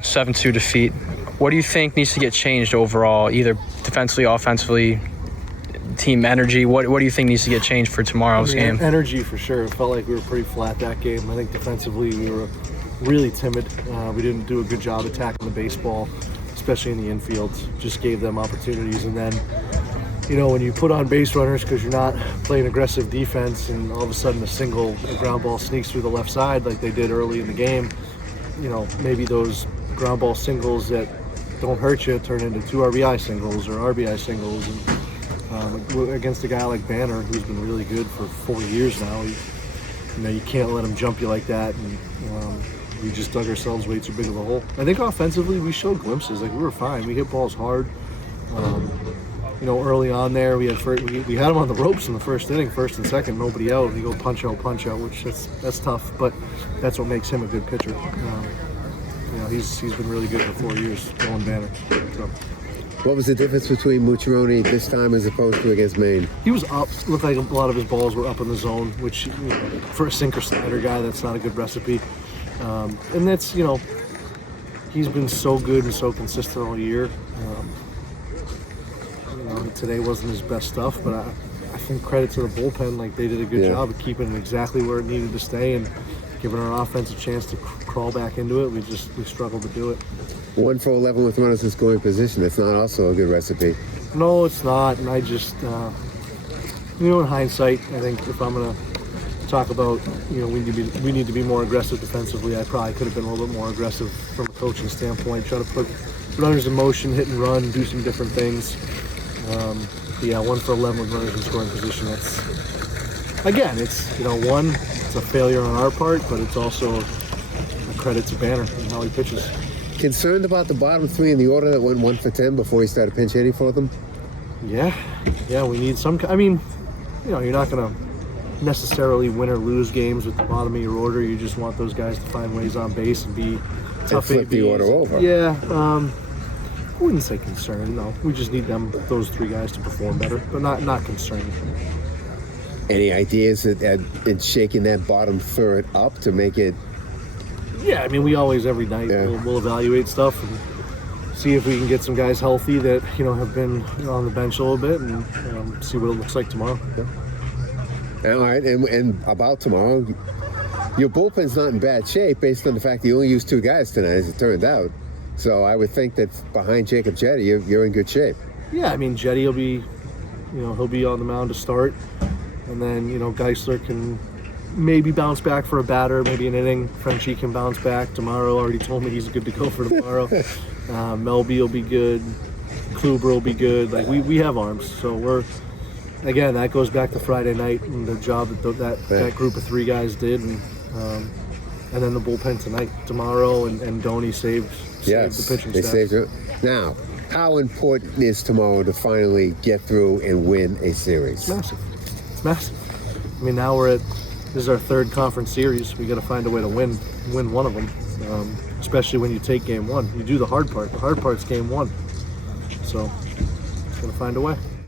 7-2 defeat. What do you think needs to get changed overall, either defensively, offensively, team energy? What do you think needs to get changed for tomorrow's game? Energy for sure. It felt like we were pretty flat that game. I think defensively we were really timid. We didn't do a good job attacking the baseball, especially in the infield. Just gave them opportunities. And then, when you put on base runners because you're not playing aggressive defense and all of a sudden a ground ball sneaks through the left side like they did early in the game, maybe those ground ball singles that don't hurt you turn into 2 RBI singles or RBI singles. And against a guy like Banner, who's been really good for 4 years now, you can't let him jump you like that. And we just dug ourselves way too big of a hole. I think offensively we showed glimpses. Like, we were fine. We hit balls hard. Early on there, we had him on the ropes in the first inning, first and second, nobody out. And you go punch out, which that's tough, but that's what makes him a good pitcher. He's been really good for 4 years, Dylan Banner. So. What was the difference between Mucciarone this time as opposed to against Maine? He was up. Looked like a lot of his balls were up in the zone, which for a sinker slider guy, that's not a good recipe. And that's he's been so good and so consistent all year. Today wasn't his best stuff, but I think credit to the bullpen. Like, they did a good job of keeping it exactly where it needed to stay and giving our offense a chance to crawl back into it. We struggled to do it. 1 for 11 with runners in scoring position. That's not also a good recipe. No, it's not. And I just, in hindsight, I think if I'm going to talk about, we need to be more aggressive defensively, I probably could have been a little bit more aggressive from a coaching standpoint. Try to put runners in motion, hit and run, do some different things. 1 for 11 with runners in scoring position. It's a failure on our part, but it's also a credit to Banner and how he pitches. Concerned about the bottom 3 in the order that went 1 for 10 before he started pinch hitting for them? Yeah, we need some. I mean, you're not going to necessarily win or lose games with the bottom of your order. You just want those guys to find ways on base and be tough. And flip the order over. Yeah, I wouldn't say concerned. No, we just need those 3 guys to perform better, but not concerned. Any ideas at shaking that bottom third up to make it? Yeah, I mean, we always, every night, we'll evaluate stuff and see if we can get some guys healthy that, have been on the bench a little bit and see what it looks like tomorrow. Yeah. All right, and about tomorrow, your bullpen's not in bad shape based on the fact that you only used 2 guys tonight, as it turned out. So I would think that behind Jacob Jetty, you're in good shape. Yeah, I mean, Jetty will be, he'll be on the mound to start. And then, Geisler can maybe bounce back for a batter, maybe an inning. Frenchie can bounce back tomorrow. Already told me he's good to go for tomorrow. Melby will be good. Kluber will be good. Like, we have arms. So again, that goes back to Friday night and the job that group of 3 guys did. And then the bullpen tonight. Tomorrow and Doney saved the pitching staff. Saved it. Now, how important is tomorrow to finally get through and win a series? It's massive. I mean, now this is our 3rd conference series. We got to find a way to win one of them, especially when you take game 1. You do the hard part. The hard part's game 1. So, got to find a way.